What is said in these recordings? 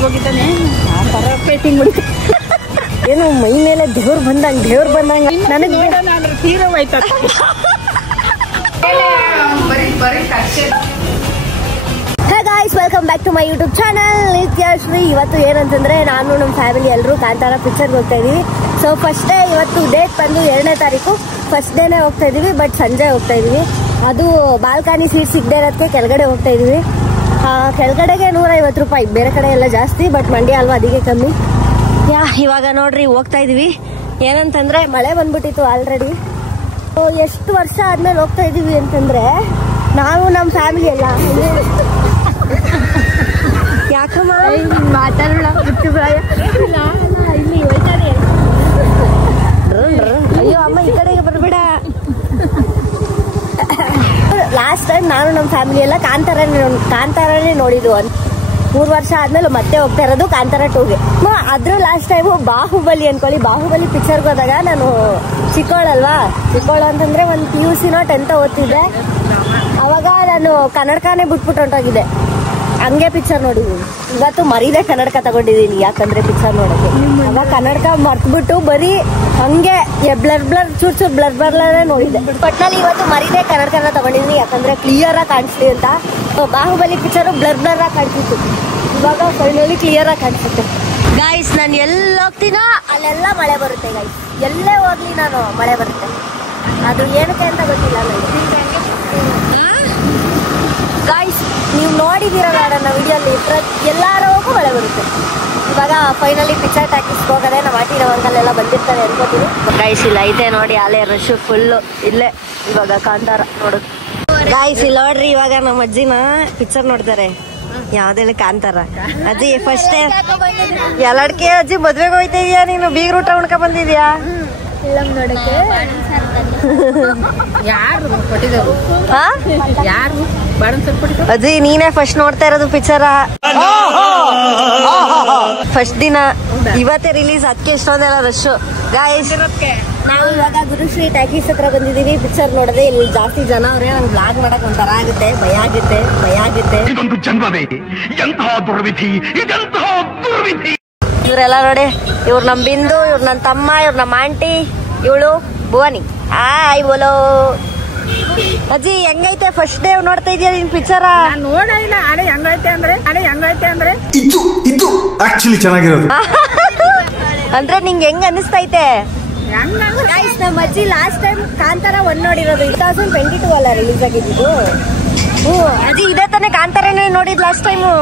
ಹೋಗಿದ್ದಾನೆ ಏನು ಮೈ ಮೇಲೆ ದೇವ್ರು ಬಂದಂಗ ನನಗೆ ತೀರ ಹೋಯ್ತ. Hey guys, welcome back to my YouTube channel. Nityashree. ಇವತ್ತು ಏನಂತಂದ್ರೆ ನಾನು ನಮ್ಮ ಫ್ಯಾಮಿಲಿ ಎಲ್ಲರೂ ಕಾಂತಾರ ಪಿಕ್ಚರ್ಗೆ ಹೋಗ್ತಾ ಇದೀವಿ. ಸೊ ಫಸ್ಟ್ ಡೇ ಇವತ್ತು ಡೇಟ್ ಬಂದು 2ನೇ ತಾರೀಕು. ಫಸ್ಟ್ ಡೇನೇ ಹೋಗ್ತಾ ಇದೀವಿ, ಬಟ್ ಸಂಜೆ ಹೋಗ್ತಾ ಇದೀವಿ. ಅದು ಬಾಲ್ಕನಿ ಸೀಟ್ ಸಿಗದೆ ಇರೋದಕ್ಕೆ ಕೆಳಗಡೆ ಹೋಗ್ತಾ ಇದೀವಿ. ಕೆಳಗಡೆಗೆ 150 ರೂಪಾಯಿ, ಬೇರೆ ಕಡೆ ಎಲ್ಲ ಜಾಸ್ತಿ, ಬಟ್ ಮಂಡ್ಯ ಅಲ್ವಾ ಅದಕ್ಕೆ ಕಮ್ಮಿ. ಇವಾಗ ನೋಡ್ರಿ ಹೋಗ್ತಾ ಇದೀವಿ. ಏನಂತಂದ್ರೆ ಮಳೆ ಬಂದ್ಬಿಟ್ಟಿತ್ತು ಆಲ್ರೆಡಿ. ಎಷ್ಟು ವರ್ಷ ಆದ್ಮೇಲೆ ಹೋಗ್ತಾ ಇದೀವಿ ಅಂತಂದ್ರೆ ನಾವು ನಮ್ಮ ಫ್ಯಾಮಿಲಿ ಎಲ್ಲ ಯಾಕಮ್ಮ ಮಾತಾಡೋಣ ಅಯ್ಯೋ ಅಮ್ಮ ಈ ಕಡೆಗೆ ಬರ್ಬೇಡ. ಲಾಸ್ಟ್ ಟೈಮ್ ನಾನು ನಮ್ಮ ಫ್ಯಾಮಿಲಿ ಎಲ್ಲ ಕಾಂತಾರನೇ ನೋಡಿದ್ವು. 3 ವರ್ಷ ಆದ್ಮೇಲೆ ಮತ್ತೆ ಹೋಗ್ತಾ ಇರೋದು ಕಾಂತಾರ 2ಗೆ. ಅದ್ರ ಲಾಸ್ಟ್ ಟೈಮು ಬಾಹುಬಲಿ ಅನ್ಕೊಳ್ಳಿ. ಬಾಹುಬಲಿ ಪಿಕ್ಚರ್ಗೆ ಹೋದಾಗ ನಾನು ಚಿಕ್ಕವಳು ಅಂತಂದ್ರೆ ಒಂದು PUC-ನೋ 10th ಓದ್ತಿದ್ದೆ. ಅವಾಗ ನಾನು ಕನ್ನಡಕನೇ ಬಿಟ್ಬಿಟ್ಟು ಹೊಂಟೋಗಿದ್ದೆ. ಹಂಗೆ ಪಿಕ್ಚರ್ ನೋಡಿದೀನಿ. ಇವತ್ತು ಮರೀದೆ ಕನ್ನಡಕ ತಗೊಂಡಿದೀನಿ, ಯಾಕಂದ್ರೆ ಪಿಕ್ಚರ್ ನೋಡಕ್ಕೆ. ಅವಾಗ ಕನ್ನಡಕ ಮರ್ತ್ಬಿಟ್ಟು ಬರೀ ಹಂಗೆ ಬ್ಲರ್ ಚೂರ್ ಬ್ಲರ್ ನೋಡಿದ್ದೆ. ಒಟ್ನಲ್ಲಿ ಇವತ್ತು ಮರೀದೆ ಕನ್ನಡಕನ ತಗೊಂಡಿದೀನಿ, ಯಾಕಂದ್ರೆ ಕ್ಲಿಯರ್ ಆಗಿ ಕಾಣಿಸ್ಲಿ ಅಂತ. ಬಾಹುಬಲಿ ಪಿಕ್ಚರ್ ಬ್ಲರ್ ಆಗಿ ಕಾಣಿಸಿತ್ತು, ಇವಾಗ ಫೈನಲಿ ಕ್ಲಿಯರ್ ಆಗಿ ಕಾಣಿಸುತ್ತೆ. ಗೈಸ್ ನಾನು ಎಲ್ಲಿ ಹೋಗ್ತೀನೋ ಅಲ್ಲೆಲ್ಲ ಮಳೆ ಬರುತ್ತೆ. ಗೈಸ್ ಎಲ್ಲೇ ಹೋಗ್ಲಿ ನಾನು ಮಳೆ ಬರುತ್ತೆ. ಅದು ಏನಕ್ಕೆ ಅಂತ ಗೊತ್ತಿಲ್ಲ ನನಗೆ. ಗೈಸ್ ನೀವು ನೋಡಿದಿರಲ್ಲ ನನ್ನ ವಿಡಿಯೋಲಿ, ಎಲ್ಲಾರೋಗೂ ಮಳೆ ಬರುತ್ತೆ. ಇವಾಗ ಫೈನಲಿ ಪಿಕ್ಚರ್ ಟಾಕೀಸ್ಗೆ ಹೋಗೋದೆ. ನಮ್ಮ ಆಂಟಿ ನಮ್ಮ ಅಂಕಲ್ ಎಲ್ಲ ಬಂದಿರ್ತಾರೆ ಅನ್ಕೋತೀನಿ. ಗೈಸ್ ಇಲ್ಲ ಐತೆ ನೋಡಿ, ಅಲ್ಲೇ ರಶ್ ಫುಲ್ಲು. ಇಲ್ಲೇ ಇವಾಗ ಕಾಂತಾರ ನೋಡುದು. ಗೈಸ್ ಇಲ್ಲಿ ನೋಡ್ರಿ, ಇವಾಗ ನಮ್ಮ ಅಜ್ಜಿನ ಪಿಕ್ಚರ್ ನೋಡ್ತಾರೆ. ಯಾವ್ದೆಲ್ಲ ಕಾಂತಾರ. ಅಜ್ಜಿ ಫಸ್ಟ್ ಎಲ್ಲಡ್ಕೆ ಅಜ್ಜಿ ಮದ್ವೆಗೆ ಹೋಯ್ತಾ ಇದೀಯಾ ನೀನು? ಬೀಗ್ರ ಊಟ ಉಣ್ಕ ಬಂದಿದ್ಯಾ? ಫಿಲಂ ನೋಡಕ್ಕೆ. ಅಜ್ಜಿ ನೀನೇ ಫಸ್ಟ್ ನೋಡ್ತಾ ಇರೋದು ಪಿಕ್ಚರ? ಫಸ್ಟ್ ದಿನ ಇವತ್ತೇ ರಿಲೀಸ್, ಅದಕ್ಕೆ ಇಷ್ಟೊಂದೆಲ್ಲ ರಶ್. ಗಾಯ್ಸ್ ನಾವು ಇವಾಗ ಗುರುಶ್ರೀ ಟಾಕೀಸ್ ಹತ್ರ ಬಂದಿದೀವಿ ಪಿಕ್ಚರ್ ನೋಡದೆ. ಇಲ್ಲಿ ಜಾಸ್ತಿ ಜನ ಅವ್ರೆ. ನಂಗೆ ಬ್ಲಾಗ್ ಮಾಡಕ್ ಒಂಥರ ಆಗುತ್ತೆ, ಭಯ ಆಗುತ್ತೆ. ಇವ್ರೆಲ್ಲ ನೋಡಿ, ಇವ್ರು ನಮ್ ಬಿಂದು, ಇವ್ರು ನನ್ನ ತಮ್ಮ, ಇವ್ರು ನಮ್ಮ ಆಂಟಿ, ಇವಳು ಭುವನಿ. ಆಯ್ ಬೋಲೋ. ಅಜ್ಜಿ ಹೆಂಗೈತೆ ಫಸ್ಟ್ ಡೇ ನೋಡ್ತಾ ಇದೀಯ ನೀನ್ ಪಿಕ್ಚರ? ನೋಡಿಲ್ಲ. ಹೆಂಗೈತೆ ಅಂದ್ರೆ ಇದು ಆಕ್ಚುಲಿ ಚೆನ್ನಾಗಿರೋದು. ಅಂದ್ರೆ ನಿಂಗೆ ಹೆಂಗ್ ಅನಿಸ್ತೈತೆ? ನಮ್ಮ ಅಜ್ಜಿ ಲಾಸ್ಟ್ ಟೈಮ್ ಕಾಂತಾರ 1 ನೋಡಿರೋದು. 2022 ಅಲ್ಲ ರಿಲೀಸ್ ಆಗಿದ್ದು. ಅಜ್ಜಿ ಇದೇ ತಾನೇ ಕಾಂತಾರನೇ ನೋಡಿದ್ ಲಾಸ್ಟ್ ಟೈಮು.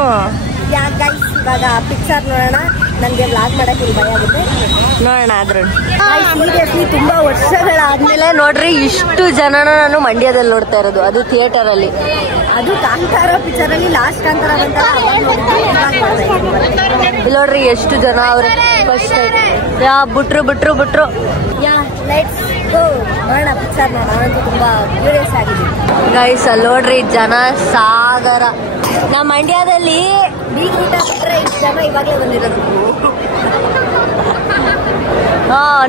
ಗೈಸ್ ಇವಾಗ ಪಿಕ್ಚರ್ ನೋಡೋಣ. ನನ್ಗೆ ವ್ಲಾಗ್ ಮಾಡಕ್ ಇಲ್ಲಿ ಭಯ ಆಗುತ್ತೆ, ನೋಡೋಣ. ಆದ್ರೂ ಸೀರಿಯಸ್ಲಿ ತುಂಬಾ ವರ್ಷಗಳಾದ್ಮೇಲೆ ನೋಡ್ರಿ ಇಷ್ಟು ಜನನ ನಾನು ಮಂಡ್ಯದಲ್ಲಿ ನೋಡ್ತಾ ಇರೋದು, ಅದು ಥಿಯೇಟರ್ ಅಲ್ಲಿ. ಅದು ಕಾಂತಾರ ಪಿಕ್ಚರ್ ಅಲ್ಲಿ ಲಾಸ್ಟ್ ಕಾಂತಾರ ಬಂತ ಇಲ್ಲಿ ನೋಡ್ರಿ ಎಷ್ಟು ಜನ ಅವ್ರೆ. ಫಸ್ಟ್ ಬಿಟ್ರು ಲೆಟ್ಸ್ ಗೋ ನೋಡೋಣ ಪಿಕ್ಚರ್ ನೋಡೋಣ. ತುಂಬಾ ಕ್ಯೂರಿಯಸ್ ಆಗಿದೆ ಗೈಸ್. ಅಲ್ಲಿ ನೋಡ್ರಿ ಜನ ಸಾಗರ. ನಮ್ಮ ಮಂಡ್ಯದಲ್ಲಿ ಬೀಗ್ ಊಟ ಬಿಟ್ರೆ ಇಷ್ಟು ಜನ ಇವಾಗಲೇ ಬಂದಿರೋದು.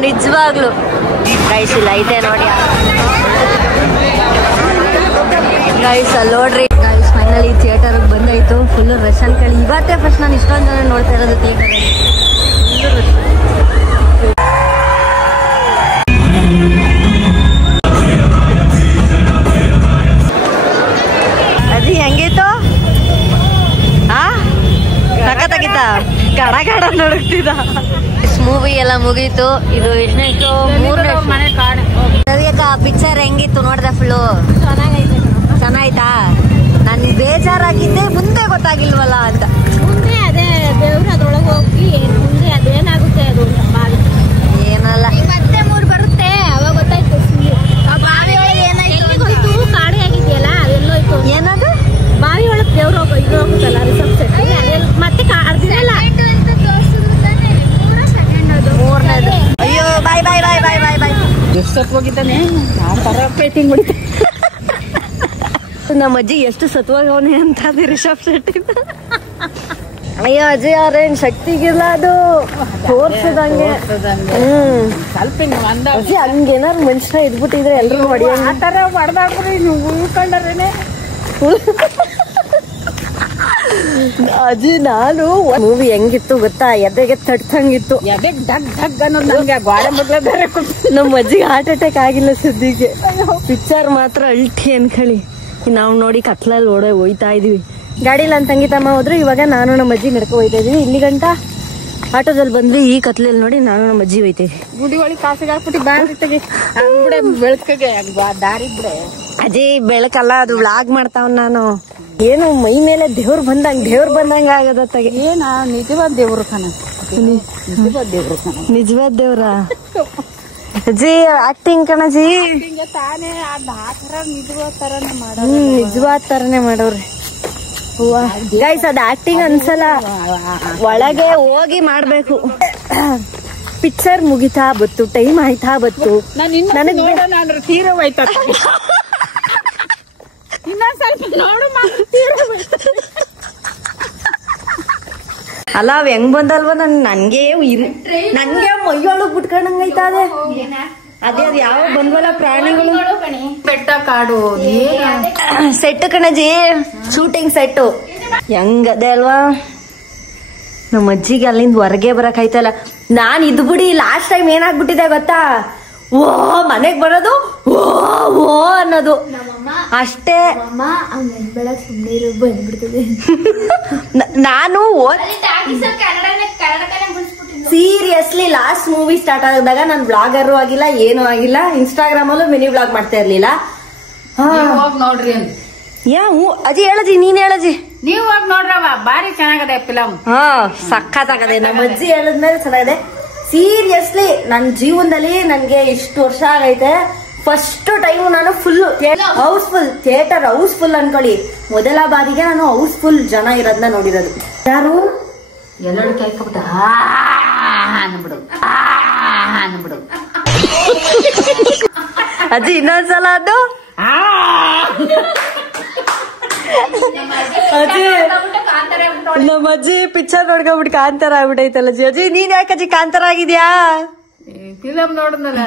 ನಿಜವಾಗ್ಲು ಗೈಸ್ ಇಲ್ಲ ಐತೆ ನೋಡಿ. ಗೈಸ್ ಅಲ್ಲಿ ನೋಡ್ರಿ. ಗೈಸ್ ಫೈನಲಿ ಥಿಯೇಟರ್ಗೆ ಬಂದಾಯ್ತು. ಫುಲ್ ರಶ್ ಅನ್ಕೊಳ್ಳಿ. ಇವತ್ತೇ ಫಸ್ಟ್ ನಾನು ಇಷ್ಟೊಂದು ಜನ ನೋಡ್ತಾ ಇರೋದು ಥಿಯೇಟರಲ್ಲಿ. ಅದು ಹೆಂಗಿತ್ತು? ಸಖತ್ತಾಗಿತ್ತ? ಗಡ ನೋಡುತ್ತಿದ್ದ. ಮೂವಿ ಎಲ್ಲ ಮುಗೀತು. ಇದು ಎಷ್ಟನೇಷ್ಟು? 3ನೇ. ಪಿಕ್ಚರ್ ಹೆಂಗಿತ್ತು ನೋಡ್ದ? ಫುಲ್ಲು ಚೆನ್ನಾಯ್ತಾ? ನನ್ಗೆ ಬೇಜಾರಾಗಿದ್ದೆ, ಮುಂದೆ ಗೊತ್ತಾಗಿಲ್ವಲ್ಲ ಅಂತ. ಮುಂದೆ ಅದೇ ದೇವ್ರು ಅದ್ರೊಳಗೆ ಹೋಗಿ ಮುಂದೆ ಅದೇನಾಗುತ್ತೆ ಅದು ಏನಲ್ಲ. ಮತ್ತೆ 3 ಬರುತ್ತೆ ಅವಾಗ ಗೊತ್ತಾಯ್ತು. ಬಾವಿ ಒಳಗೆ ಏನಾಯ್ತು? ಕಾಡಿ ಆಗಿದೆಯಲ್ಲ ಅದೆಲ್ಲೋಯ್ತು. ಏನದು? ಬಾವಿ ಒಳಗೆ ದೇವ್ರು ಇದು ಹೋಗುತ್ತಲ್ಲ ರಿಸೆಪ್ಷನ್. ಮತ್ತೆ ಅರ್ದಿರಲ್ಲ. 3ನೇದು. ಅಯ್ಯೋ ಬಾಯ್. ಎಷ್ಟು ಹೋಗಿದ್ದಾನೆ ಪೇಟಿಂಗ್ ಹೊಡಿತ. ನಮ್ಮ ಅಜ್ಜಿ ಎಷ್ಟು ಸತ್ವಾಗವನೆ ಅಂತ ರಿಷಬ್ ಶೆಟ್ಟಿ. ಅಯ್ಯೋ ಅಜಯ್ ಅವ್ರೇನ್ ಶಕ್ತಿಗಿಲ್ಲ ಅದು ತೋರ್ಸದಂಗೆ. ಅಜಯ್ ಹಂಗೇನಾರು ಮನುಷ್ಯ ಇದ್ಬಿಟ್ಟಿದ್ರೆ ಎಲ್ರು ಹೊಡಿಯ ಆತರ ಹೊಡೆದಾಡ್ರಿ ನೀವು ಉಳ್ಕೊಂಡ್ರೇನೆ. ಅಜಯ್ ನಾನು ಮೂವಿ ಹೆಂಗಿತ್ತು ಗೊತ್ತಾ, ಎದೆಗೆ ತಟ್ಟಂಗಿತ್ತು. ಎದೆಗ್ ಡಗ್ ಡಗ್ ಅನ್ನೋದು ನನ್ಗೆ ಗೋಡೆ ಮೊದ್ಲೇ ಬೇರೆ ನಮ್ ಅಜ್ಜಿಗೆ ಹಾರ್ಟ್ ಅಟ್ಯಾಕ್ ಆಗಿಲ್ಲ ಸದ್ಯಕ್ಕೆ. ಪಿಕ್ಚರ್ ಮಾತ್ರ ಅಲ್ಟಿ ಅನ್ಕಳಿ. ನಾವು ನೋಡಿ ಕತ್ಲಲ್ಲಿ ಹೋಯ್ತಾ ಇದೀವಿ. ಗಾಡಿಲಿ ನನ್ನ ತಂಗಿ ತಮ್ಮ ಹೋದ್ರು. ಇವಾಗ ನಾನು ನಮ್ಮ ಅಜ್ಜಿ ನಡ್ಕೊ ಹೋಯ್ತಾ ಇದೀವಿ. ಇಲ್ಲಿ ಗಂಟ ಆಟೋದಲ್ಲಿ ಬಂದ್ವಿ. ಈ ಕತ್ಲಲ್ಲಿ ನೋಡಿ ನಾನು ನಮ್ಮ ಅಜ್ಜಿ ಹೋಯ್ತೇವಿ. ಗುಡಿ ಒಳಗೆ ಕಾಸಿಗೆ ಹಾಕ್ಬಿಟ್ಟು ಬಾರಿ ಬಿಡೆ ಬೆಳಕಿಗೆ ದಾರಿ ಬಿಡೆ. ಅಜ್ಜಿ ಬೆಳಕಲ್ಲ, ಅದು ವ್ಲಾಗ್ ಮಾಡ್ತಾವ್. ನಾನು ಏನು ಮೈ ಮೇಲೆ ದೇವ್ರು ಬಂದಂಗ ಆಗದತ್ತಾಗೆ. ಏನ ನಿಜವಾದ ದೇವ್ರು ಕಣ, ನಿಜವಾದ ದೇವ್ರು ಕಣ, ನಿಜವಾದ ದೇವ್ರ. ಅಜ್ಜಿ ಆಕ್ಟಿಂಗ್ ಕಣಜಿ, ತಾನೇ ಆತರ ನಿಜವಾದ ತರನೇ ಮಾಡ, ನಿಜವಾದ ತರನೇ ಮಾಡೋವ್ರಿ. ಗೈಸ್ ಅದ್ ಆಕ್ಟಿಂಗ್ ಅನ್ಸಲ್ಲ, ಒಳಗೆ ಹೋಗಿ ಮಾಡ್ಬೇಕು. ಪಿಕ್ಚರ್ ಮುಗಿತಾ ಬತ್ತು, ಟೈಮ್ ಆಯ್ತಾ ಬತ್ತು. ನನಗ್ ನೋಡೋಣ ತೀರ ಹೋಯ್ತ, ಇನ್ನೊಂದ್ ಸ್ವಲ್ಪ ನೋಡು ಅಲ್ಲ ಅವ್ ಹೆಂಗ್ ಬಂದಲ್ವ. ನನ್ಗೆ ಮೈಯೊಳಗ್ ಬಿಟ್ಕೊಂಡಂಗೈತ. ಅದೇ ಅದ್ ಯಾವ ಬಂದ್ವಲ್ಲ ಪ್ರಾಣಿಗಳು. ಬೆಟ್ಟ ಕಾಡು ಸೆಟ್ ಕಣಜಿ, ಶೂಟಿಂಗ್ ಸೆಟ್ ಹೆಂಗದೆ ಅಲ್ವಾ. ನಮ್ಮ ಅಜ್ಜಿಗೆ ಅಲ್ಲಿಂದ ಹೊರಗೆ ಬರಕ್ ಆಯ್ತಲ್ಲ. ನಾನ್ ಇದ್ ಬಿಡಿ ಲಾಸ್ಟ್ ಟೈಮ್ ಏನಾಗ್ಬಿಟ್ಟಿದೆ ಗೊತ್ತಾ, ಓ ಮನೆಗ್ ಬರೋದು ಓ ಓ ಅನ್ನೋದು ಅಷ್ಟೇ. ನಾನು ಸೀರಿಯಸ್ಲಿ ಲಾಸ್ಟ್ ಮೂವಿ ಸ್ಟಾರ್ಟ್ ಆದಾಗ ನಾನು ಬ್ಲಾಗರ್ ಆಗಿಲ್ಲ, ಏನೂ ಆಗಿಲ್ಲ. ಇನ್ಸ್ಟಾಗ್ರಾಮ್ ಅಲ್ಲೂ ಮಿನಿ ಬ್ಲಾಗ್ ಮಾಡ್ತಾ ಇರ್ಲಿಲ್ಲ. ನೋಡ್ರಿ ಅಜ್ಜಿ ಹೇಳಜಿ, ನೀನ್ ಹೇಳಜಿ. ನೀವ್ ಹೋಗಿ ನೋಡ್ರವ, ಬಾರಿ ಚೆನ್ನಾಗದೆ ಫಿಲಮ್. ಹಾ ಸಖತ್ತಾಗದೆ. ನಮ್ಮ ಅಜ್ಜಿ ಹೇಳದ್ಮೇಲೆ ಚೆನ್ನಾಗಿದೆ. ಸೀರಿಯಸ್ಲಿ ನನ್ನ ಜೀವನದಲ್ಲಿ ನನ್ಗೆ ಇಷ್ಟು ವರ್ಷ ಆಗೈತೆ, ಫಸ್ಟ್ ಟೈಮ್ ನಾನು ಫುಲ್ ಹೌಸ್ಫುಲ್ ಥಿಯೇಟರ್ ಹೌಸ್ಫುಲ್ ಅನ್ಕೊಳ್ಳಿ. ಮೊದಲ ಬಾರಿಗೆ ನಾನು ಹೌಸ್ಫುಲ್ ಜನ ಇರೋದನ್ನ ನೋಡಿರೋದು. ಯಾರು ಎಲ್ಲರೂ ಕೇಳ್ಕೊಬಿಟ್ಟು ಅನ್ಬಿಡು ಅನ್ಬಿಡು. ಅಜ್ಜಿ ಇನ್ನೊಂದ್ಸಲ ಅದು ಅಜ್ಜಿ ನಮ್ಮ ಅಜ್ಜಿ ಪಿಕ್ಚರ್ ನೋಡ್ಕೊಂಡ್ಬಿಟ್ಟು ಕಾಂತಾರ ಆಗ್ಬಿಟ್ಟೈತಲ್ಲ ಅಜ್ಜಿ. ಅಜ್ಜಿ ನೀನ್ ಯಾಕಜ್ಜಿ ಕಾಂತಾರ ಆಗಿದ್ಯಾ? ಫಿಲಮ್ ನೋಡಿದ್ನಲ್ಲ,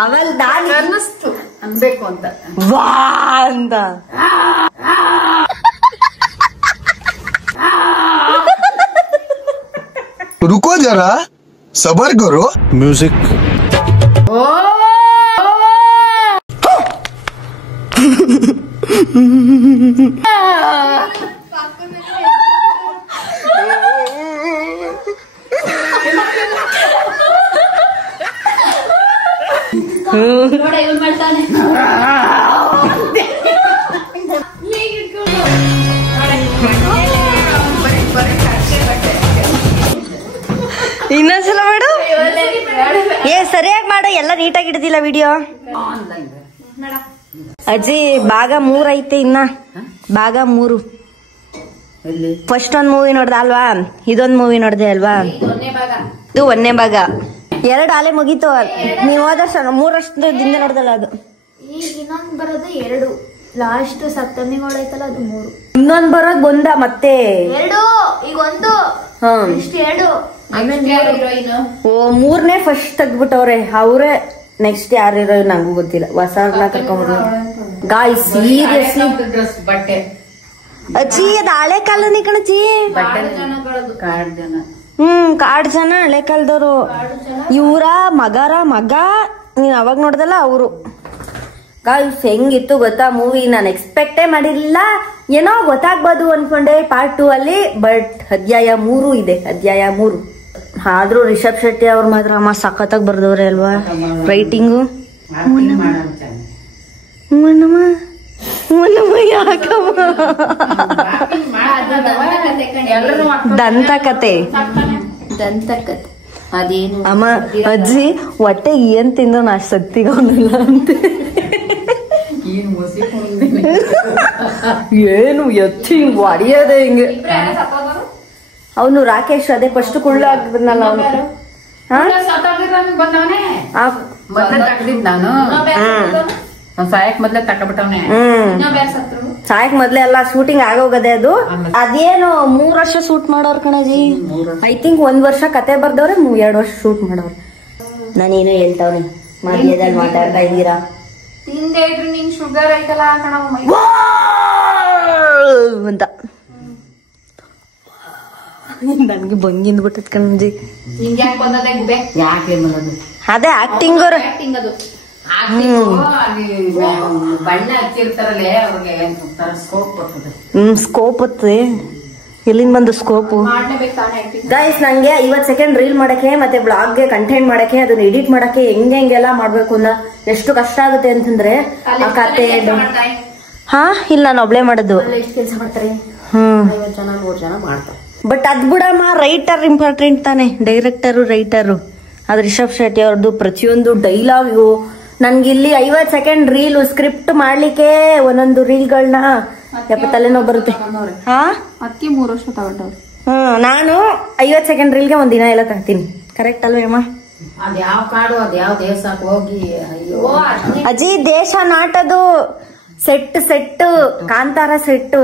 ಆಮೇಲೆ ನಾನು ಅನ್ನಿಸ್ತು ಅನ್ಬೇಕು ಅಂತ ವಾ ಅಂತ. रुको जरा सबर करो. म्यूजिक ಇನ್ನೊಂದ್ಸಲ ಮಾಡು. ಸರಿಯಾಗಿ ಮಾಡು, ಎಲ್ಲ ನೀಟಾಗಿ ಹಿಡ್ದಿಲ್ಲ ವಿಡಿಯೋ. ಅಜ್ಜಿ ಭಾಗ 3 ಐತೆ ಇನ್ನ. ಭಾಗ 3 ಫಸ್ಟ್ ಒಂದ್ ಮೂವಿ ನೋಡ್ದ ಅಲ್ವಾ, ಇದೊಂದ್ ಮೂವಿ ನೋಡ್ದೆ ಅಲ್ವಾ. ಇದು 1ನೇ ಭಾಗ. 2 ಆಲೆ ಮುಗೀತು. ನೀವ್ ಹೋದಷ್ಟ 3 ವರ್ಷದಿಂದ ನೋಡ್ದಲ್ಲ ಅದು. ಈಗ ಇನ್ನೊಂದ್ ಬರೋದು 2, ಲಾಸ್ಟ್ ಸಪ್ತಮಿಗಳೈತಲ್ಲ ಅದು 3. ಇನ್ನೊಂದ್ ಬರೋದ್ ಬಂದ ಮತ್ತೆ 2, ಈಗ 1 ಇಷ್ಟು 2. ಓ 3ನೇ ಫಸ್ಟ್ ತೆಗ್ಬಿಟ್ಟವ್ರೆ ಅವ್ರೆ. ನೆಕ್ಸ್ಟ್ ಯಾರು ಹೀರೋಯಿನ್ ನಂಗೂ ಗೊತ್ತಿಲ್ಲ. ಹೊಸವ್ರನ್ನ ಕರ್ಕೊಂಡ್ಬಿಡ ಗಾಯ್ಸ್. ಸೀರಿಯಸ್ಲಿ ಬಟ್ಟೆ ಅಜ್ಜಿ ಅದ್ ಹಳೆ ಕಾಲನಿ ಕಣಜ್ಜಿ. ಕಾಡ್ ಜನ ಹಳೆ ಕಾಲದವ್ರು. ಇವ್ರ ಮಗ ನೀನ್ ಅವಾಗ ನೋಡ್ದಲ್ಲ ಅವರು. ಗಾಯ್ಸ್ ಹೆಂಗಿತ್ತು ಗೊತ್ತಾ ಮೂವಿ, ನಾನು ಎಕ್ಸ್ಪೆಕ್ಟೇ ಮಾಡಿರ್ಲಿಲ್ಲ. ಏನೋ ಗೊತ್ತಾಗ್ಬೋದು ಅನ್ಕೊಂಡೆ ಪಾರ್ಟ್ 2 ಅಲ್ಲಿ. ಬಟ್ ಅಧ್ಯಾಯ 3 ಇದೆ, ಅಧ್ಯಾಯ 3. ಆದ್ರೂ ರಿಷಬ್ ಶೆಟ್ಟಿ ಅವ್ರ ಮಾತ್ರ ಅಮ್ಮ ಸಖತ್ತಾಗಿ ಬರ್ದವ್ರೆ ಅಲ್ವಾ ರೈಟಿಂಗು. ದಂತಕತೆ ಅದೇನು ಅಮ್ಮ ಅಜ್ಜಿ ಹೊಟ್ಟೆ ಏನ್ ತಿಂದು ನಾ ಶಕ್ತಿಗೊಂದಿಲ್ಲ ಅಂತ. ಏನು ಎತ್ತಿ ಹಿಂಗ್ ಹೊಡಿಯೋದೆ ಹಿಂಗೆ. ಅವನು ರಾಕೇಶ್ ಅದೇ ಫಸ್ಟ್ ಕುಳ್ಳ ಆಗ್ಬಿಡ್ನಲ್ಲ ಅವನು. ಮೊದ್ಲೇ ತಗದಿದ್ ನಾನು ಸಾಯಕ್ ಮೊದ್ಲೇ ತಕೊಂಡ್ಬಿಟ್ಟವನೆ. ಸಾಯಕ್ ಮೊದ್ಲೇ ಎಲ್ಲ ಶೂಟಿಂಗ್ ಆಗೋಗದೆ ಅದು. ಅದೇನು 3 ವರ್ಷ ಶೂಟ್ ಮಾಡೋರ್ ಕಣಜಿ. ಐ ಥಿಂಕ್ 1 ವರ್ಷ ಕತೆ ಬರ್ದವ್ರೆ 2 ವರ್ಷ ಶೂಟ್ ಮಾಡೋರು. ನಾನೇನೋ ಹೇಳ್ತಾವ್ರಿ ಮಧ್ಯದಲ್ಲಿ ಮಾತಾಡ್ತಾ ಇದ್ದೀರಾ ತಿಂದೆ ಇದ್ರಿ ನಿಂಗ್ ಶುಗರ್ ಐತಲ್ಲ ಅಂತ ನನ್ಗೆ ಬಂಗಿಂದ್ ಬಿಟ್ಟದ್ ಕಣಜಿ. ನಿಂಗೆ ಯಾಕೆ ಬಂದದೆ ಗುಬೆ? ಯಾಕೆ ಬಂದದು? ಅದೇ ಆಕ್ಟಿಂಗ್ ಅವ್ರ ಆಕ್ಟಿಂಗ್ ಅದು ಬಣ್ಣ ಹಚ್ಚಿರ್ತಾರಲ್ಲೇ ಅವ್ರಿಗೆ ಸ್ಕೋಪ್ ಬರ್ತದೆ. ಸ್ಕೋಪ್ ಬರ್ತದೆ. ಎಲ್ಲಿಂದ ಬಂದು ಸ್ಕೋಪು? ಗೈಸ್ ನಂಗೆ 50 ಸೆಕೆಂಡ್ ರೀಲ್ ಮಾಡಕ್ಕೆ ಮತ್ತೆ ಬ್ಲಾಗ್ಗೆ ಕಂಟೆಂಟ್ ಮಾಡಕ್ಕೆ ಅದನ್ನ ಎಡಿಟ್ ಮಾಡಕ್ಕೆ ಹೆಂಗೆಲ್ಲ ಮಾಡ್ಬೇಕು ಅಂತ ಎಷ್ಟು ಕಷ್ಟ ಆಗುತ್ತೆ ಅಂತಂದ್ರೆ ಆ ಕತೆ. ಹಾ ಇಲ್ಲ ನಾನು ಒಬ್ಳೆ ಮಾಡೋದು. ಎಷ್ಟು ಕೆಲಸ ಮಾಡ್ತಾರೆ? 50 ಜನ 100 ಜನ ಮಾಡ್ತಾರೆ. ಬಟ್ ಅದ್ ಬಿಡಮ್ಮ, ರೈಟರ್ ಇಂಪಾರ್ಟೆಂಟ್ ತಾನೆ. ಡೈರೆಕ್ಟರು ರೈಟರು ಅದು ರಿಷಬ್ ಶೆಟ್ಟಿ ಅವ್ರದ್ದು ಪ್ರತಿಯೊಂದು ಡೈಲಾಗು ನನ್ಗಿಲ್ಲಿ 50 ಸೆಕೆಂಡ್ ರೀಲ್ ಸ್ಕ್ರಿಪ್ಟ್ ಮಾಡ್ಲಿಕ್ಕೆ ಒಂದೊಂದು ರೀಲ್ಗಳನ್ನ ತಲೆನೋ ಬರುತ್ತೆ. ಹಾ ಅದಕ್ಕೆ 3 ವರ್ಷ ತಗೊಂಡವ್ರು. ನಾನು 50 ಸೆಕೆಂಡ್ ರೀಲ್ಗೆ ಒಂದ್ ದಿನ ಎಲ್ಲ ತರ್ತೀನಿ. ಕರೆಕ್ಟ್ ಅಲ್ವೇಮ್ಮ? ಅದ್ಯಾವ ಕಾಡು ಅದ್ಯಾವ ದೇವಸ್ಥಾನಕ್ಕೆ ಹೋಗಿ ಅಜ್ಜಿ ದೇಶ ನಾಟದು ಸೆಟ್ ಕಾಂತಾರ ಸೆಟ್ಟು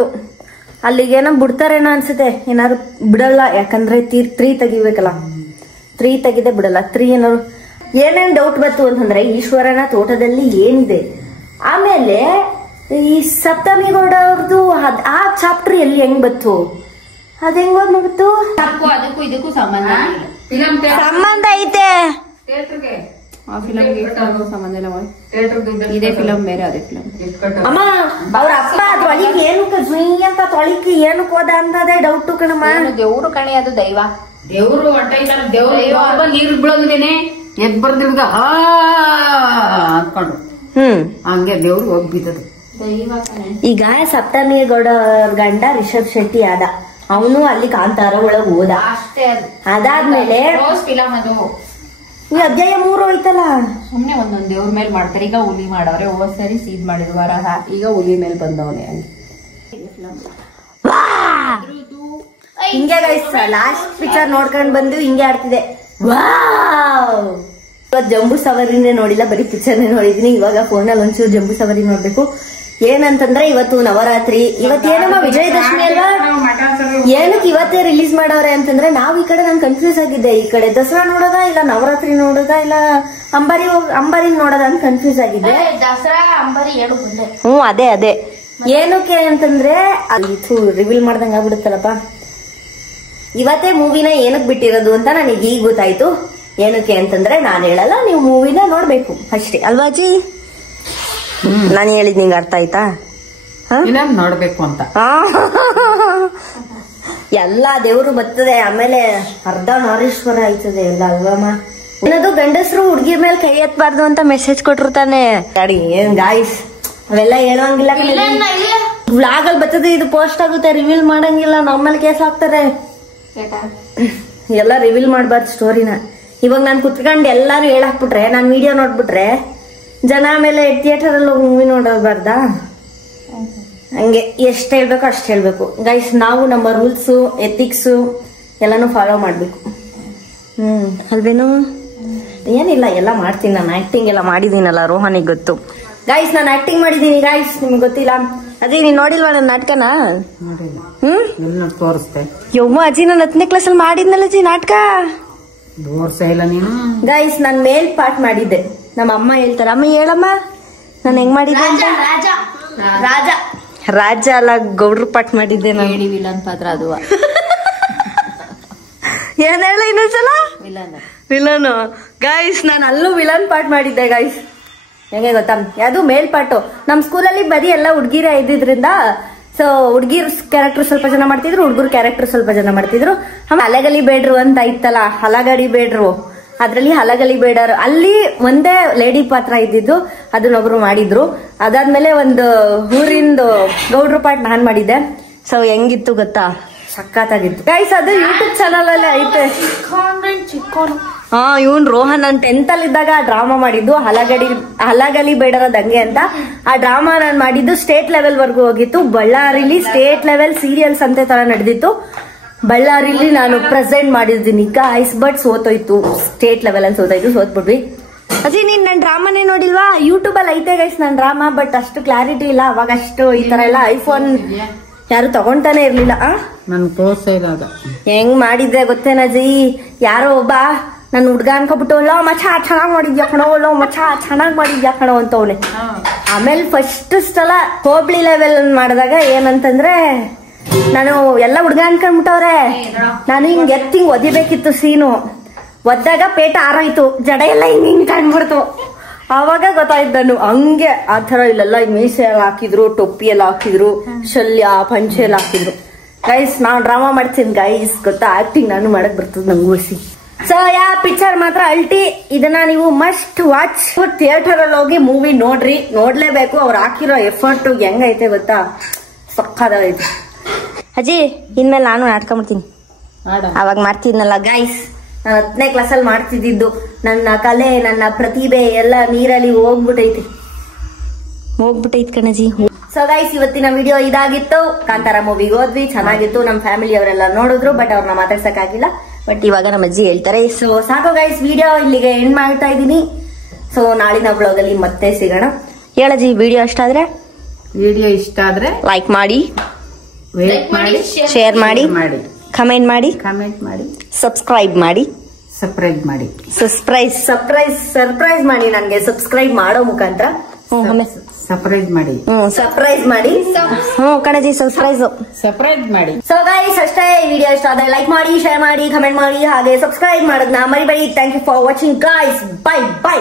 ಅಲ್ಲಿಗೇನೋ ಬಿಡ್ತಾರೇನೋ ಅನ್ಸುತ್ತೆ. ಏನಾದ್ರು ಬಿಡಲ್ಲ, ಯಾಕಂದ್ರೆ 3 ತೆಗಿಬೇಕಲ್ಲ. 3 ತೆಗಿದೆ ಬಿಡಲ್ಲ. 3 ಏನಾದ್ರು ಏನೇನ್ ಡೌಟ್ ಬಂತು ಅಂತಂದ್ರೆ ಈಶ್ವರನ ತೋಟದಲ್ಲಿ ಏನಿದೆ, ಆಮೇಲೆ ಈ ಸಪ್ತಮಿ ಗೌಡ ಅವ್ರದ್ದು ಆ ಚಾಪ್ಟರ್ ಎಲ್ಲಿ ಹೆಂಗ್ ಬತ್ತು, ಅದ್ ಹೆಂಗ್ ಬಂತು? ಅದಕ್ಕೂ ಇದಕ್ಕೂ ಸಂಬಂಧ ಸಂಬಂಧ ಐತೆ. ಆ ಫಿಲಂಗೆ ಸಂಬಂಧ ಇಲ್ಲ. ಇದೇ ಫಿಲಂ ಬೇರೆ ಅದೇ ಫಿಲಂ. ಅಮ್ಮ ಅವ್ರ ಅಪ್ಪ ತೊಳಿಕೆ ಏನಕ್ಕೆ ಜುಯ್ ಅಂತ ತೊಳಿಕೆ ಏನಕ್ಕೆ ಹೋದ ಅಂತದೇ ಡೌಟ್ ಕಣಮ್ಮ. ದೇವ್ರು ಕಣೆ, ಅದು ದೈವ. ದೇವ್ರು ಹೊಟ್ಟೈತಾರ ದೇವ್ರು ನೀರು ಬೀಳೋದೇನೆ ಎದ್ ಬರ್ದಿರ್ಗ ಅನ್ಕೊಂಡ್ರು. ಹಂಗೆ ದೇವ್ರು ಹೋಗ್ಬಿದ್ದದು ದೈವ ಕಣೆ. ಈಗ ಸಪ್ತಮಿ ಗೌಡ ಅವ್ರ ಗಂಡ ರಿಷಬ್ ಶೆಟ್ಟಿ ಆದ, ಅವನು ಅಲ್ಲಿ ಕಾಂತಾರ ಒಳಗ್ ಹೋದ. ಅಷ್ಟೇ. ಅದು ಅದಾದ್ಮೇಲೆ ಫಿಲಂ ಅದು. ಈ ಅಧ್ಯಾಯ 3 ಹೋಯ್ತಲ್ಲ. ಸುಮ್ನೆ ಒಂದೊಂದ್ ದೇವ್ರ ಮೇಲೆ ಮಾಡ್ತಾರೆ. ಈಗ ಹುಲಿ ಮಾಡವ್ರೆ, ಹೋದ್ ಸರಿ ಸೀದ್ ಮಾಡಿದ್ರು ವರಹ, ಈಗ ಹುಲಿ ಮೇಲೆ ಬಂದವನೆ. ಹಿಂಗೆ ಗೈಸ್ ಲಾಸ್ಟ್ ಪಿಕ್ಚರ್ ನೋಡ್ಕೊಂಡ್ ಬಂದು ಹಿಂಗೆ ಆಡ್ತಿದೆ. ವಾವ್ ಇವತ್ ಜಂಬೂ ಸವಾರಿನೇ ನೋಡಿಲ್ಲ, ಬರೀ ಪಿಕ್ಚರ್ನೇ ನೋಡಿದೀನಿ. ಇವಾಗ ಫೋನಲ್ಲಿ ಒಂಚೂರು ಜಂಬೂ ಸವಾರಿ ನೋಡ್ಬೇಕು. ಏನಂತಂದ್ರೆ ಇವತ್ತು ನವರಾತ್ರಿ, ಇವತ್ತೇನಮ್ಮ ವಿಜಯದಶಮಿ ಅಲ್ವಾ, ಏನಕ್ಕೆ ಇವತ್ತೇ ರಿಲೀಸ್ ಮಾಡವ್ರೆ ಅಂತಂದ್ರೆ ನಾವು ಈ ಕಡೆ ನಾನು ಕನ್ಫ್ಯೂಸ್ ಆಗಿದ್ದೆ. ಈ ಕಡೆ ದಸರಾ ನೋಡೋದಾ ಇಲ್ಲ ನವರಾತ್ರಿ ನೋಡೋದಾ ಇಲ್ಲ ಅಂಬಾರಿ ನೋಡೋದಾ ಅಂತ ಕನ್ಫ್ಯೂಸ್ ಆಗಿದ್ದೆ. ದಸರಾ ಅಂಬಾರಿ 2 ಬಂದೆ. ಅದೇ ಏನಕ್ಕೆ ಅಂತಂದ್ರೆ ಅದು ರಿವೀಲ್ ಮಾಡ್ದಂಗ ಆಗ್ಬಿಡುತ್ತಲ್ಲಪ್ಪ. ಇವತ್ತೇ ಮೂವಿನ ಏನಕ್ ಬಿಟ್ಟಿರೋದು ಅಂತ ನನಗೆ ಈಗ ಗೊತ್ತಾಯ್ತು. ಏನಕ್ಕೆ ಅಂತಂದ್ರೆ ನಾನು ಹೇಳಲ್ಲ, ನೀವು ಮೂವಿನ ನೋಡ್ಬೇಕು ಅಷ್ಟೇ ಅಲ್ವಾ ಅಜ್ಜಿ? ನಾನು ಹೇಳಿದ್ ನಿಂಗೆ ಅರ್ಥ ಆಯ್ತಾ? ನೋಡ್ಬೇಕು ಅಂತ ಎಲ್ಲಾ ದೇವ್ರು ಬರ್ತದೆ, ಆಮೇಲೆ ಅರ್ಧ ನಾರೀಶ್ವರ ಆಯ್ತದೆ ಎಲ್ಲ ಅಲ್ವಮ್ಮ. ಏನದು ಗಂಡಸರು ಹುಡ್ಗಿ ಮೇಲೆ ಕೈ ಎತ್ತಬಾರ್ದು ಅಂತ ಮೆಸೇಜ್ ಕೊಟ್ಟಿರ್ತಾನೆ. ಏನ್ ಗಾಯ್ಸ್ ಅವೆಲ್ಲ ಹೇಳೋಂಗಿಲ್ಲ. ವ್ಲಾಗ್ ಅಲ್ಲಿ ಬರ್ತದೆ, ಇದು ಪೋಸ್ಟ್ ಆಗುತ್ತೆ, ರಿವೀಲ್ ಮಾಡಂಗಿಲ್ಲ, ನಮ್ಮಲ್ಲಿ ಕೇಸ್ ಹಾಕ್ತಾರೆ. ಎಲ್ಲ ರಿವೀಲ್ ಮಾಡ್ಬಾರ್ದು ಸ್ಟೋರಿನ. ಇವಾಗ ನಾನು ಕುತ್ಕೊಂಡು ಎಲ್ಲಾರು ಹೇಳಾಕ್ಬಿಟ್ರೆ, ನಾನು ವಿಡಿಯೋ ನೋಡ್ಬಿಟ್ರೆ ಜನ ಆಮೇಲೆ ಥಿಯೇಟರ್ ಅಲ್ಲಿ ಮೂವಿ ನೋಡಬಾರ್ದಾ? ಹಂಗೆ ಎಷ್ಟು ಹೇಳ್ಬೇಕು ಅಷ್ಟು ಹೇಳ್ಬೇಕು ಗೈಸ್. ನಾವು ನಮ್ಮ ರೂಲ್ಸು ಎಥಿಕ್ಸು ಎಲ್ಲಾನು ಫಾಲೋ ಮಾಡ್ಬೇಕು. ಅಲ್ವೇನು? ಏನಿಲ್ಲ, ಎಲ್ಲ ಮಾಡ್ತೀನಿ ನಾನು. ಆಕ್ಟಿಂಗ್ ಎಲ್ಲ ಮಾಡಿದೀನಲ್ಲ, ರೋಹನಿಗೆ ಗೊತ್ತು ಗೈಸ್. ನಾನು ಆಕ್ಟಿಂಗ್ ಮಾಡಿದೀನಿ ಗೈಸ್, ನಿಮ್ಗೆ ಗೊತ್ತಿಲ್ಲ. ಅದೇ ನೀನ್ ನೋಡಿಲ್ವಾ ನನ್ನ ನಾಟಕನ? ತೋರಿಸ್ತೆ ಯವ್ವ ಅಜ್ಜಿ, ನಾನು 10ನೇ ಕ್ಲಾಸಲ್ಲಿ ಮಾಡಿದ್ನಲ್ಲ ಅಜ್ಜಿ ನಾಟಕ. ಗೈಸ್ ನಾನು ಮೇಲ್ ಪಾಠ ಮಾಡಿದ್ದೆ. ನಮ್ಮ ಅಮ್ಮ ಹೇಳ್ತಾರ, ಅಮ್ಮ ಹೇಳಮ್ಮ ನಾನು ಹೆಂಗ್ ಮಾಡಿದ್ದೆ ಅಂತ. ರಾಜ ಅಲ್ಲ, ಗೌಡ್ರ ಪಾಠ ಮಾಡಿದ್ದೆ ನಾನು. ವಿಲನ್ ಪಾತ್ರ ಅದು. ಏನ್ ಹೇಳ ಇನ್ನೊಂದ್ಸಲ? Villain guys. ನಾನು ಅಲ್ಲೂ ವಿಲನ್ ಪಾಠ ಮಾಡಿದ್ದೆ ಗೈಸ್. ಹೆಂಗೆ ಗೊತ್ತಾ, ಯಾವ್ದು ಮೇಲ್ಪಾಟು. ನಮ್ ಸ್ಕೂಲಲ್ಲಿ ಬರೀ ಎಲ್ಲ ಹುಡ್ಗಿರ ಇದ್ದಿದ್ರಿಂದ ಸೊ ಹುಡ್ಗಿರ್ ಕ್ಯಾರೆಕ್ಟರ್ ಸ್ವಲ್ಪ ಜನ ಮಾಡ್ತಿದ್ರು, ಹುಡ್ಗರ್ ಕ್ಯಾರೆಕ್ಟರ್ ಸ್ವಲ್ಪ ಜನ ಮಾಡ್ತಿದ್ರು. ಹಲಗಲಿ ಬೇಡ್ರು ಅಂತ ಇತ್ತಲ್ಲ, ಹಲಗಡಿ ಬೇಡ್ರು, ಅದ್ರಲ್ಲಿ ಹಲಗಲಿ ಬೇಡರು ಅಲ್ಲಿ ಒಂದೇ ಲೇಡಿ ಪಾತ್ರ ಇದ್ದಿದ್ದು, ಅದನ್ನೊಬ್ರು ಮಾಡಿದ್ರು. ಅದಾದ್ಮೇಲೆ ಒಂದು ಊರಿಂದು ಗೌಡ್ರ ಪಾಠ ನಾನ್ ಮಾಡಿದ್ದೆ. ಸೊ ಹೆಂಗಿತ್ತು ಗೊತ್ತಾ, ಸಖತ್ತಾಗಿತ್ತು ಗೈಸ್. ಅದು ಯೂಟ್ಯೂಬ್ ಚಾನಲ್ ಅಲ್ಲಿ ಐತೆ. ಇವನ್ ರೋಹನ್ ನಾನು 10th ಅಲ್ಲಿ ಇದ್ದಾಗ ಡ್ರಾಮಾ ಮಾಡಿದ್ದು ಹಲಗಲಿ ಬೇಡರ ದಂಗೆ ಅಂತ. ಆ ಡ್ರಾಮಾ ನಾನು ಮಾಡಿದ್ದು ಸ್ಟೇಟ್ ಲೆವೆಲ್ ವರ್ಗು ಹೋಗಿತ್ತು. ಬಳ್ಳಾರಿಲಿ ಸ್ಟೇಟ್ ಲೆವೆಲ್ ಸೀರಿಯಲ್ಸ್ ಅಂತ ತರ ನಡೆದಿತ್ತು. ಬಳ್ಳಾರಿಲಿ ನಾನು ಪ್ರೆಸೆಂಟ್ ಮಾಡಿದ್ದೀನಿ ಗೈಸ್. ಬಟ್ ಸೋತೋಯ್ತು, ಸ್ಟೇಟ್ ಲೆವೆಲ್ ಅಲ್ಲಿ ಸೋತೋಯ್ತು, ಸೋತ್ಬಿಟ್ವಿ. ಅಜ್ಜಿ ನೀನ್ ನನ್ ಡ್ರಾಮಾನೇ ನೋಡಿಲ್ವಾ? ಯೂಟ್ಯೂಬ್ ಅಲ್ಲಿ ಐತೆ ಗೈಸ್ ನನ್ ಡ್ರಾಮಾ, ಬಟ್ ಅಷ್ಟು ಕ್ಲಾರಿಟಿ ಇಲ್ಲ. ಅವಾಗ ಅಷ್ಟು ಈ ತರ ಎಲ್ಲ ಐಫೋನ್ ಯಾರು ತಗೊಂತಾನೆ ಇರ್ಲಿಲ್ಲ. ನನ್ ತೋರ್ಸ ಇರೋದ ಹೆಂಗ್ ಮಾಡಿದ್ದೆ ಗೊತ್ತೇನಜ್ಜಿ? ಯಾರೋ ಒಬ್ಬ ನನ್ ಹುಡ್ಗ ಅನ್ಕೊಬಿಟ್ಟು ಲೋ ಮಚ್ಚ ಚೆನ್ನಾಗ್ ಮಾಡಿದ್ಯಾ ಕಣೋ, ಲೋ ಮಚ್ಚ ಚೆನ್ನಾಗ್ ಮಾಡಿದ್ಯಾ ಕಣೋ ಅಂತವ್ನೆ. ಆಮೇಲೆ ಫಸ್ಟ್ ಸಲ ಹೋಬ್ಳಿ ಲೆವೆಲ್ ಮಾಡಿದಾಗ ಏನಂತಂದ್ರೆ ನಾನು ಎಲ್ಲ ಹುಡ್ಗ ಅನ್ಕೊಂಡ್ಬಿಟ್ಟವ್ರೆ. ನಾನು ಹಿಂಗ್ ಹಿಂಗ್ ಒದಿಬೇಕಿತ್ತು ಸೀನು. ಒದ್ದಾಗ ಪೇಟ ಆರೋಯ್ತು, ಜಡ ಎಲ್ಲ ಹಿಂಗ್ ಕಾಣ್ಬಿಡ್ತು. ಅವಾಗ ಗೊತ್ತಾಯ್ತು ನಾನು ಹಂಗೆ ಆ ತರ ಇಲ್ಲೆಲ್ಲ ಮೀಸೆ ಎಲ್ಲ ಹಾಕಿದ್ರು, ಟೊಪ್ಪಿ ಎಲ್ಲ ಹಾಕಿದ್ರು, ಶಲ್ಯ ಪಂಚೆ ಎಲ್ಲ ಹಾಕಿದ್ರು. ಗೈಸ್ ನಾವ್ ಡ್ರಾಮಾ ಮಾಡ್ತೀನಿ ಗೈಸ್, ಗೊತ್ತಾ? ಆಕ್ಟಿಂಗ್ ನಾನು ಮಾಡಕ್ ಬರ್ತದ ನಂಗೆ ಓಸಿ. ಸೊ ಪಿಕ್ಚರ್ ಮಾತ್ರ ಅಲ್ಟಿ. ಇದನ್ನ ನೀವು ಮಸ್ಟ್ ವಾಚ್. ಥಿಯೇಟರ್ ಅಲ್ಲಿ ಹೋಗಿ ಮೂವಿ ನೋಡ್ರಿ, ನೋಡ್ಲೇಬೇಕು. ಅವ್ರು ಹಾಕಿರೋ ಎಫರ್ಟ್ ಹೆಂಗೈತೆ ಗೊತ್ತಾ? ಸಕ್ಕದಾಗೈತೆ. ಅಜ್ಜಿ ಇನ್ಮೇಲೆ ನಾನು ನಾಟಕ ಮಾಡ್ತೀನಿ. ಅವಾಗ ಮಾಡ್ತಿದ್ನಲ್ಲ ಗೈಸ್, ನಾನು 10ನೇ ಕ್ಲಾಸಲ್ಲಿ ಮಾಡ್ತಿದ್ದು. ನನ್ನ ಕಲೆ, ನನ್ನ ಪ್ರತಿಭೆ ಎಲ್ಲ ನೀರಲ್ಲಿ ಹೋಗ್ಬಿಟ್ಟೈತಿ ಕಣಜಿ. ಸೊ ಗೈಸ್ ಇವತ್ತಿನ ವಿಡಿಯೋ ಇದಾಗಿತ್ತು. ಕಾಂತಾರ ಮೂವಿಗೆ ಹೋದ್ವಿ, ಚೆನ್ನಾಗಿತ್ತು. ನಮ್ಮ ಫ್ಯಾಮಿಲಿ ಅವರೆಲ್ಲ ನೋಡಿದ್ರು, ಬಟ್ ಅವ್ರನ್ನ ಮಾತಾಡ್ಸಕ್ಕಾಗಿಲ್ಲ. ಬಟ್ ಇವಾಗ ನಮ್ಮ ಅಜ್ಜಿ ಹೇಳ್ತಾರೆ. ಸೊ ಸಾಕು ಗೈಸ್, ವಿಡಿಯೋ ಇಲ್ಲಿಗೆ ಎಂಡ್ ಮಾಡ್ತಾ ಇದ್ದೀನಿ. ಸೊ ನಾಳಿನ ಬ್ಲಾಗ್ ಅಲ್ಲಿ ಮತ್ತೆ ಸಿಗೋಣ. ಹೇಳಜ್ಜಿ, ವಿಡಿಯೋ ಇಷ್ಟ ಆದ್ರೆ ಲೈಕ್ ಮಾಡಿ, ಶೇರ್ ಮಾಡಿ, ಕಮೆಂಟ್ ಮಾಡಿ, ಸಬ್ಸ್ಕ್ರೈಬ್ ಮಾಡಿ, ಸರ್ಪ್ರೈಸ್ ಮಾಡಿ ನನ್ಗೆ ಸಬ್ಸ್ಕ್ರೈಬ್ ಮಾಡೋ ಮುಖಾಂತರ. ಸರ್ಪ್ರೈಸ್ ಮಾಡಿ ಕಣಜಿ, ಸರ್ಪ್ರೈಸ್ ಮಾಡಿ. ಸೊ ಗೈಸ್ ಅಷ್ಟೇ, ವಿಡಿಯೋ ಇಷ್ಟ ಆದ್ರೆ ಲೈಕ್ ಮಾಡಿ, ಶೇರ್ ಮಾಡಿ, ಕಮೆಂಟ್ ಮಾಡಿ, ಹಾಗೆ ಸಬ್ಸ್ಕ್ರೈಬ್ ಮಾಡೋದನ್ನ ಮರಿಬೇಡಿ. Thank you for watching guys. By.